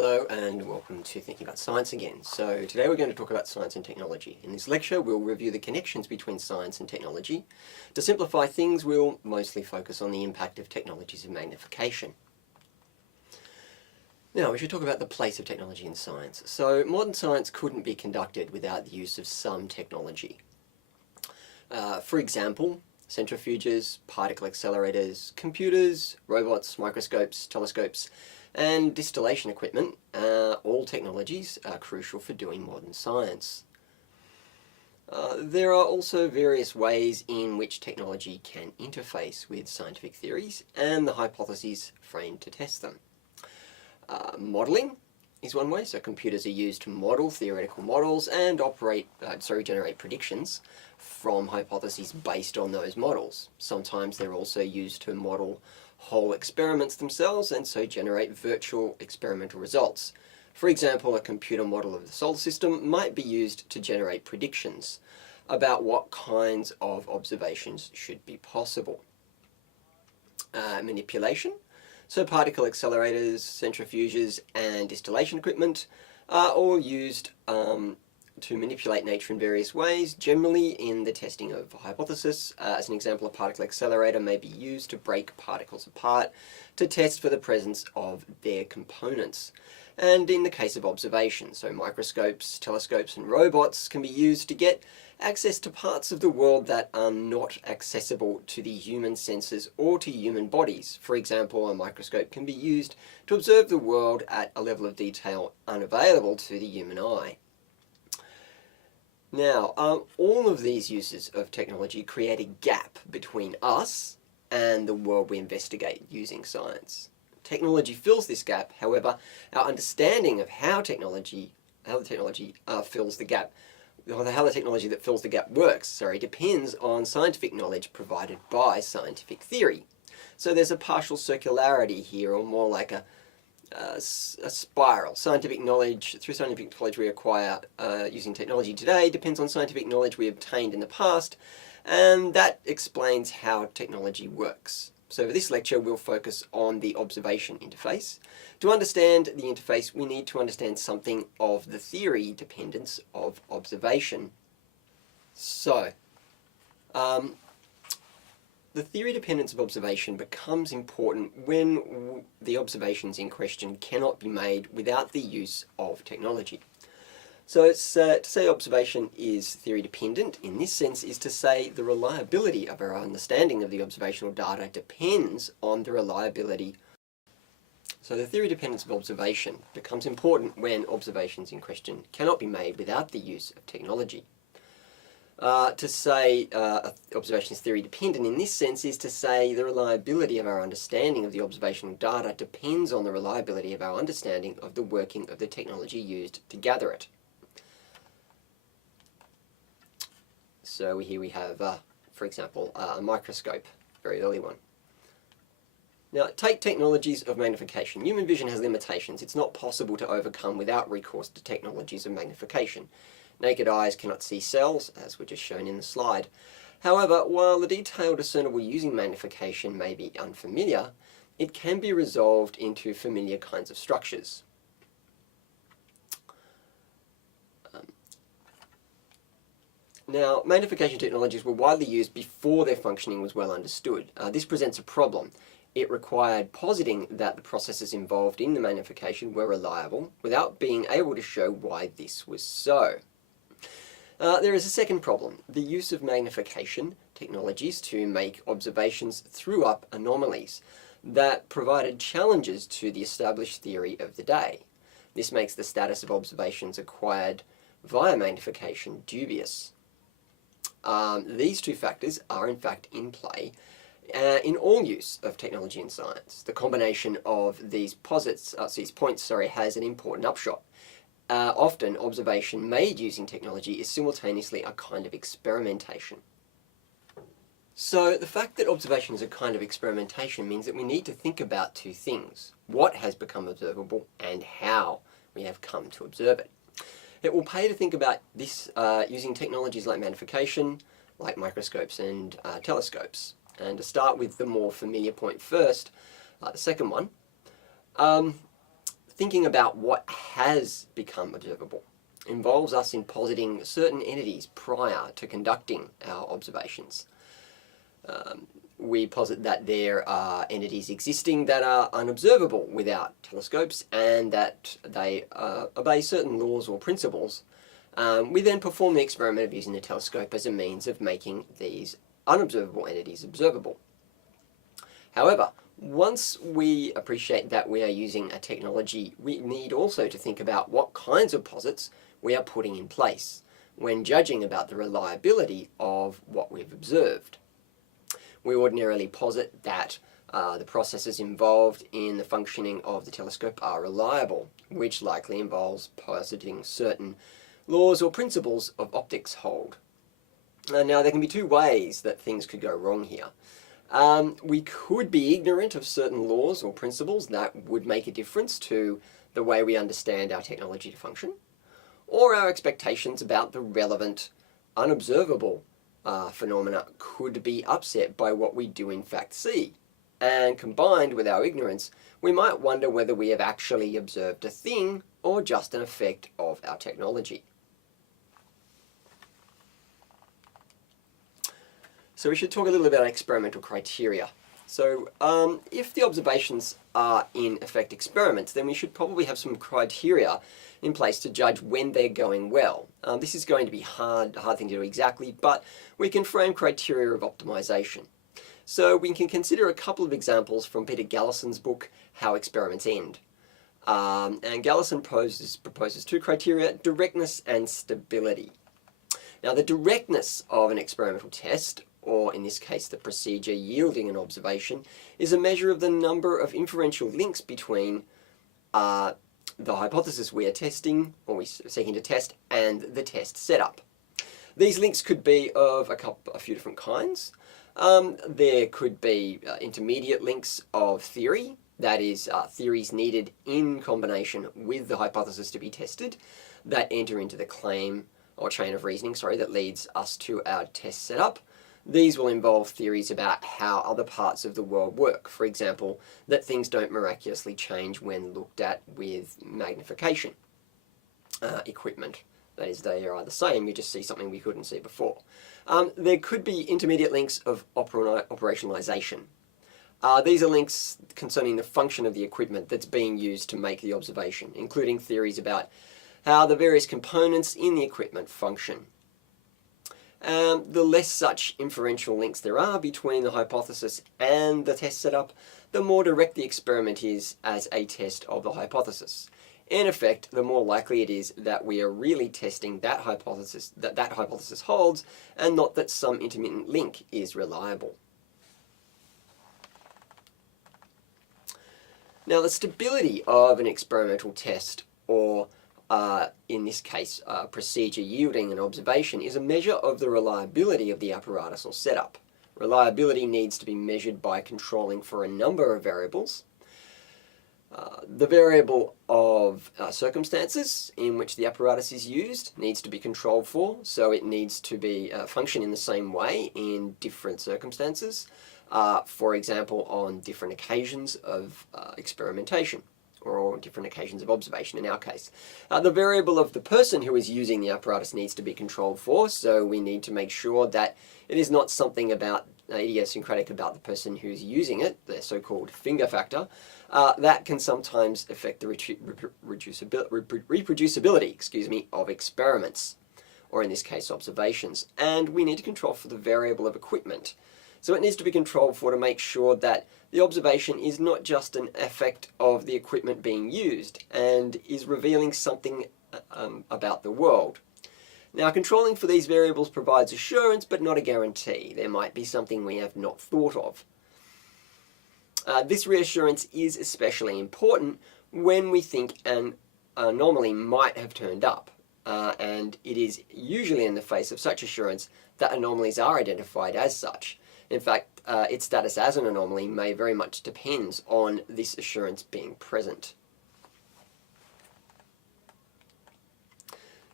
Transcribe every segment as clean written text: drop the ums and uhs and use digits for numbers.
Hello and welcome to Thinking About Science again. So today we're going to talk about science and technology. In this lecture we'll review the connections between science and technology. To simplify things, we'll mostly focus on the impact of technologies of magnification. Now we should talk about the place of technology in science. So modern science couldn't be conducted without the use of some technology. For example, centrifuges, particle accelerators, computers, robots, microscopes, telescopes, and distillation equipment, all technologies are crucial for doing modern science. There are also various ways in which technology can interface with scientific theories and the hypotheses framed to test them. Modelling is one way, so computers are used to model theoretical models and generate predictions from hypotheses based on those models. Sometimes they're also used to model whole experiments themselves and so generate virtual experimental results. For example, a computer model of the solar system might be used to generate predictions about what kinds of observations should be possible. Manipulation. So particle accelerators, centrifuges, and distillation equipment are all used to manipulate nature in various ways, generally in the testing of a hypothesis. As an example, a particle accelerator may be used to break particles apart to test for the presence of their components. And in the case of observation, so microscopes, telescopes, and robots can be used to get access to parts of the world that are not accessible to the human senses or to human bodies. For example, a microscope can be used to observe the world at a level of detail unavailable to the human eye. Now, all of these uses of technology create a gap between us and the world we investigate using science. Technology fills this gap. However, our understanding of how the technology that fills the gap works, depends on scientific knowledge provided by scientific theory. So there's a partial circularity here, or more like a spiral. Through scientific knowledge we acquire using technology today depends on scientific knowledge we obtained in the past, and that explains how technology works. So for this lecture we'll focus on the observation interface. To understand the interface we need to understand something of the theory dependence of observation. So, the theory dependence of observation becomes important when the observations in question cannot be made without the use of technology. So to say observation is theory dependent in this sense is to say the reliability of our understanding of the observational data depends on the reliability. So the theory dependence of observation becomes important when observations in question cannot be made without the use of technology. To say observation is theory dependent in this sense is to say the reliability of our understanding of the observational data depends on the reliability of our understanding of the working of the technology used to gather it. So here we have, for example, a microscope, very early one. Now, take technologies of magnification. Human vision has limitations. It's not possible to overcome without recourse to technologies of magnification. Naked eyes cannot see cells, as were just shown in the slide. However, while the detail discernible using magnification may be unfamiliar, it can be resolved into familiar kinds of structures. Now, magnification technologies were widely used before their functioning was well understood. This presents a problem. It required positing that the processes involved in the magnification were reliable without being able to show why this was so. There is a second problem. The use of magnification technologies to make observations threw up anomalies that provided challenges to the established theory of the day. This makes the status of observations acquired via magnification dubious. These two factors are in fact in play in all use of technology in science. The combination of these points has an important upshot. Often, observation made using technology is simultaneously a kind of experimentation. So, the fact that observation is a kind of experimentation means that we need to think about two things: what has become observable and how we have come to observe it. It will pay to think about this using technologies like magnification, like microscopes and telescopes. And to start with the more familiar point first, the second one, thinking about what has become observable involves us in positing certain entities prior to conducting our observations. We posit that there are entities existing that are unobservable without telescopes and that they obey certain laws or principles. We then perform the experiment of using the telescope as a means of making these unobservable entities observable. However, once we appreciate that we are using a technology, we need also to think about what kinds of posits we are putting in place when judging about the reliability of what we've observed. We ordinarily posit that the processes involved in the functioning of the telescope are reliable, which likely involves positing certain laws or principles of optics hold. Now, there can be two ways that things could go wrong here. We could be ignorant of certain laws or principles that would make a difference to the way we understand our technology to function, or our expectations about the relevant, unobservable phenomena could be upset by what we do in fact see. And combined with our ignorance, we might wonder whether we have actually observed a thing or just an effect of our technology. So we should talk a little about experimental criteria. So if the observations are in effect experiments, then we should probably have some criteria in place to judge when they're going well. This is going to be a hard thing to do exactly, but we can frame criteria of optimization. So we can consider a couple of examples from Peter Gallison's book, How Experiments End. And Gallison proposes two criteria, directness and stability. Now, the directness of an experimental test, or in this case the procedure yielding an observation, is a measure of the number of inferential links between the hypothesis we are testing, or we're seeking to test, and the test setup. These links could be of a few different kinds. There could be intermediate links of theory, that is, theories needed in combination with the hypothesis to be tested, that enter into the claim or chain of reasoning, that leads us to our test setup. These will involve theories about how other parts of the world work. For example, that things don't miraculously change when looked at with magnification equipment. That is, they are the same, you just see something we couldn't see before. There could be intermediate links of operationalization. These are links concerning the function of the equipment that's being used to make the observation, including theories about how the various components in the equipment function. The less such inferential links there are between the hypothesis and the test setup, the more direct the experiment is as a test of the hypothesis. In effect, the more likely it is that we are really testing that hypothesis holds, and not that some intermittent link is reliable. Now, the stability of an experimental test, or in this case, procedure yielding an observation, is a measure of the reliability of the apparatus or setup. Reliability needs to be measured by controlling for a number of variables. The variable of circumstances in which the apparatus is used needs to be controlled for, so it needs to be function in the same way in different circumstances. For example, on different occasions of experimentation, or on different occasions of observation in our case. The variable of the person who is using the apparatus needs to be controlled for, so we need to make sure that it is not something about idiosyncratic about the person who's using it, the so-called finger factor, that can sometimes affect the reproducibility of experiments, or in this case observations. And we need to control for the variable of equipment. So it needs to be controlled for to make sure that the observation is not just an effect of the equipment being used and is revealing something about the world. Now, controlling for these variables provides assurance, but not a guarantee. There might be something we have not thought of. This reassurance is especially important when we think an anomaly might have turned up. And it is usually in the face of such assurance that anomalies are identified as such. In fact, its status as an anomaly may very much depend on this assurance being present.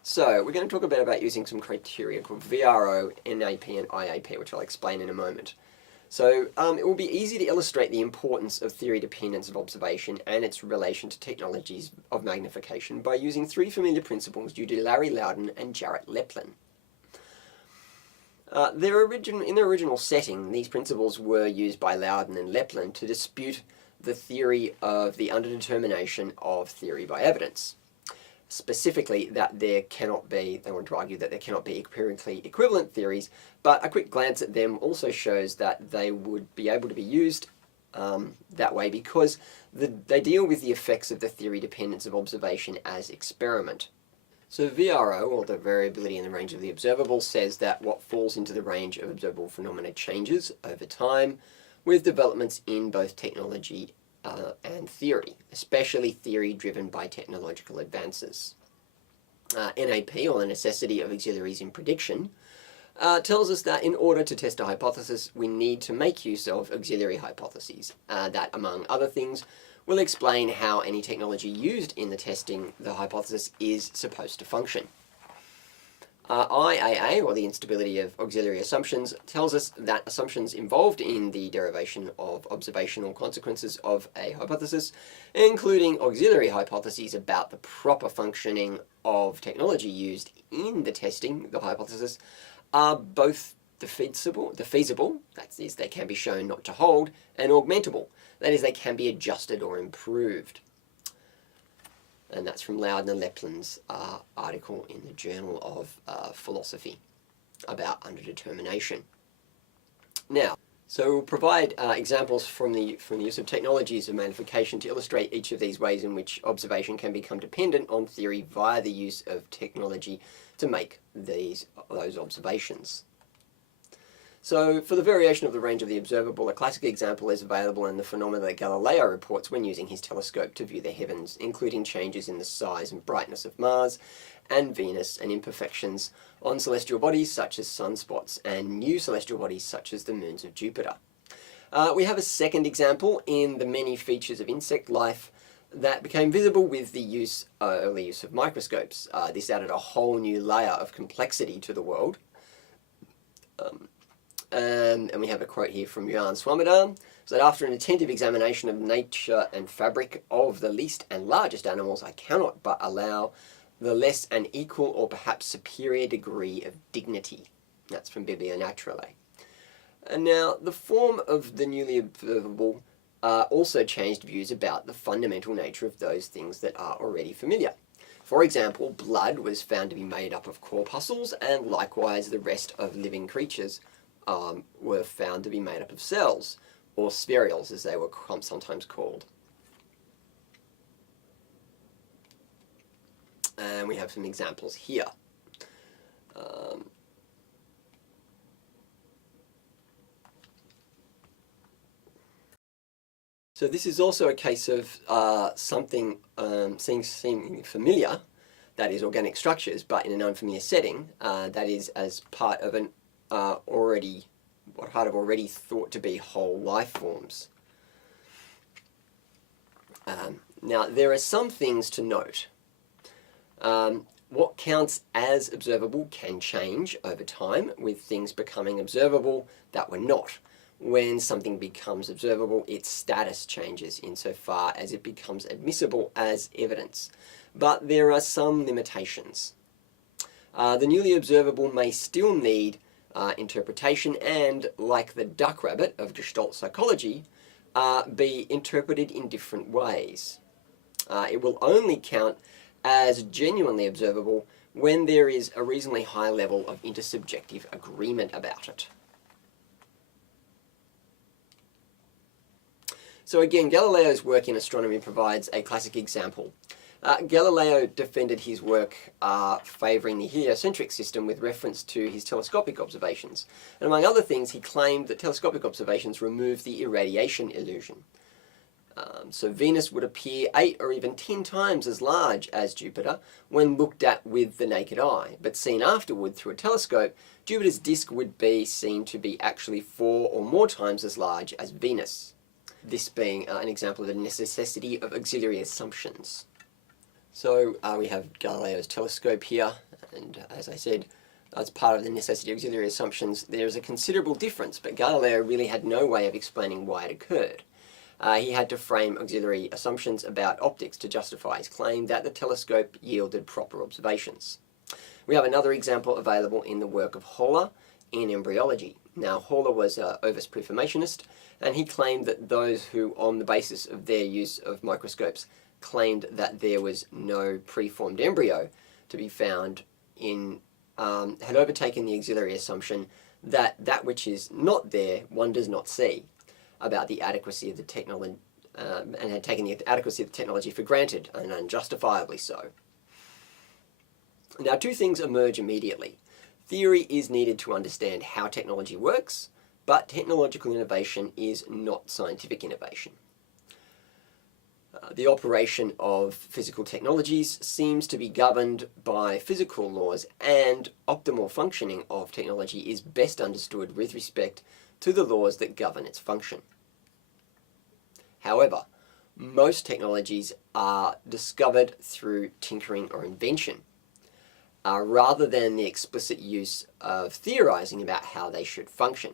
So we're going to talk a bit about using some criteria called VRO, NAP, and IAP, which I'll explain in a moment. So it will be easy to illustrate the importance of theory dependence of observation and its relation to technologies of magnification by using three familiar principles due to Larry Loudon and Jarrett Leplin. In their original setting, these principles were used by Loudon and Leplin to dispute the theory of the underdetermination of theory by evidence. Specifically, that they want to argue that there cannot be empirically equivalent theories, but a quick glance at them also shows that they would be able to be used that way because they deal with the effects of the theory dependence of observation as experiment. So VRO, or the variability in the range of the observable, says that what falls into the range of observable phenomena changes over time with developments in both technology and theory, especially theory driven by technological advances. NAP, or the necessity of auxiliaries in prediction, tells us that in order to test a hypothesis, we need to make use of auxiliary hypotheses that, among other things, will explain how any technology used in the testing the hypothesis is supposed to function. IAA, or the instability of auxiliary assumptions, tells us that assumptions involved in the derivation of observational consequences of a hypothesis, including auxiliary hypotheses about the proper functioning of technology used in the testing the hypothesis, are both defeasible, that is, they can be shown not to hold, and augmentable, that is, they can be adjusted or improved. And that's from Loudon and Leplin's article in the Journal of Philosophy about underdetermination. Now, so we'll provide examples from the use of technologies of magnification to illustrate each of these ways in which observation can become dependent on theory via the use of technology to make those observations. So for the variation of the range of the observable, a classic example is available in the phenomena that Galileo reports when using his telescope to view the heavens, including changes in the size and brightness of Mars and Venus and imperfections on celestial bodies such as sunspots and new celestial bodies such as the moons of Jupiter. We have a second example in the many features of insect life that became visible with the early use of microscopes. This added a whole new layer of complexity to the world. And we have a quote here from Jan Swammerdam, so that after an attentive examination of nature and fabric of the least and largest animals, I cannot but allow the less an equal or perhaps superior degree of dignity. That's from Biblia Naturale. And now, the form of the newly observable also changed views about the fundamental nature of those things that are already familiar. For example, blood was found to be made up of corpuscles, and likewise the rest of living creatures were found to be made up of cells, or spherules as they were sometimes called. And we have some examples here. So this is also a case of something seeming familiar, that is organic structures, but in an unfamiliar setting, that is as part of an already thought to be whole life forms. Now, there are some things to note. What counts as observable can change over time, with things becoming observable that were not. When something becomes observable, its status changes insofar as it becomes admissible as evidence. But there are some limitations. The newly observable may still need interpretation and, like the duck rabbit of Gestalt psychology, be interpreted in different ways. It will only count as genuinely observable when there is a reasonably high level of intersubjective agreement about it. So again, Galileo's work in astronomy provides a classic example. Galileo defended his work favouring the heliocentric system with reference to his telescopic observations. And among other things, he claimed that telescopic observations remove the irradiation illusion. So Venus would appear 8 or even 10 times as large as Jupiter when looked at with the naked eye, but seen afterward through a telescope, Jupiter's disk would be seen to be actually 4 or more times as large as Venus. This being an example of the necessity of auxiliary assumptions. So we have Galileo's telescope here, and as I said, as part of the necessity of auxiliary assumptions, there is a considerable difference, but Galileo really had no way of explaining why it occurred. He had to frame auxiliary assumptions about optics to justify his claim that the telescope yielded proper observations. We have another example available in the work of Höhler in embryology. Now, Höhler was an Ovis preformationist, and he claimed that those who, on the basis of their use of microscopes, claimed that there was no preformed embryo to be found in, had overtaken the auxiliary assumption that that which is not there, one does not see, about the adequacy of the technology, and had taken the adequacy of the technology for granted, and unjustifiably so. Now, two things emerge immediately. Theory is needed to understand how technology works, but technological innovation is not scientific innovation. The operation of physical technologies seems to be governed by physical laws, and optimal functioning of technology is best understood with respect to the laws that govern its function. However, most technologies are discovered through tinkering or invention, rather than the explicit use of theorizing about how they should function.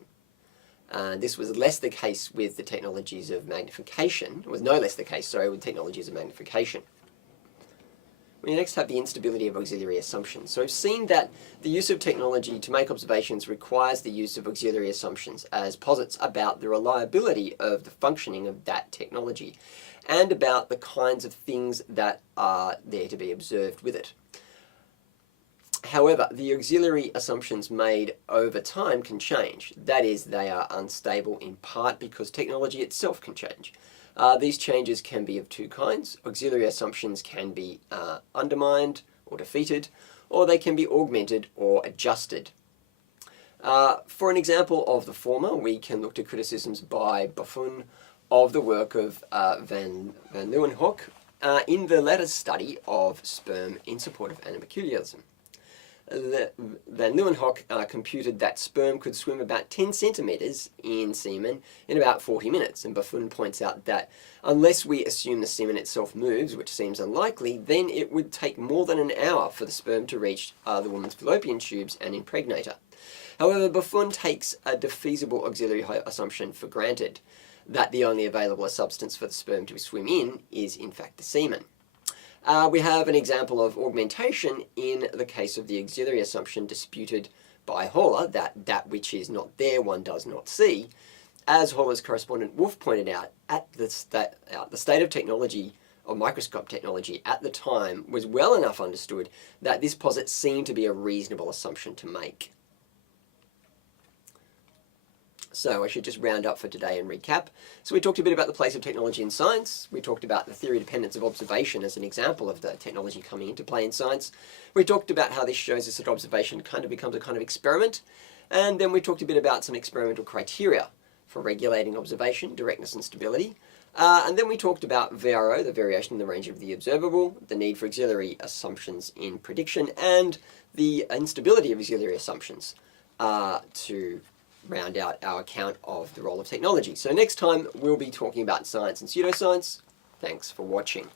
This was less the case with the technologies of magnification. It was no less the case, sorry, with technologies of magnification. We next have the instability of auxiliary assumptions. So we've seen that the use of technology to make observations requires the use of auxiliary assumptions as posits about the reliability of the functioning of that technology and about the kinds of things that are there to be observed with it. However, the auxiliary assumptions made over time can change. That is, they are unstable in part because technology itself can change. These changes can be of two kinds. Auxiliary assumptions can be undermined or defeated, or they can be augmented or adjusted. For an example of the former, we can look to criticisms by Buffon of the work of van Leeuwenhoek in the latter study of sperm in support of animalculism. Van Leeuwenhoek computed that sperm could swim about 10 centimeters in semen in about 40 minutes, and Buffon points out that unless we assume the semen itself moves, which seems unlikely, then it would take more than an hour for the sperm to reach the woman's fallopian tubes and impregnate her. However, Buffon takes a defeasible auxiliary assumption for granted, that the only available substance for the sperm to swim in is in fact the semen. We have an example of augmentation in the case of the auxiliary assumption disputed by Höhler, that that which is not there one does not see. As Höhler's correspondent Wolf pointed out, the state of technology, of microscope technology at the time, was well enough understood that this posit seemed to be a reasonable assumption to make. So I should just round up for today and recap. So we talked a bit about the place of technology in science. We talked about the theory dependence of observation as an example of the technology coming into play in science. We talked about how this shows us that observation kind of becomes a kind of experiment. And then we talked a bit about some experimental criteria for regulating observation, directness and stability. And then we talked about VRO, the variation in the range of the observable, the need for auxiliary assumptions in prediction, and the instability of auxiliary assumptions to round out our account of the role of technology. So next time we'll be talking about science and pseudoscience. Thanks for watching.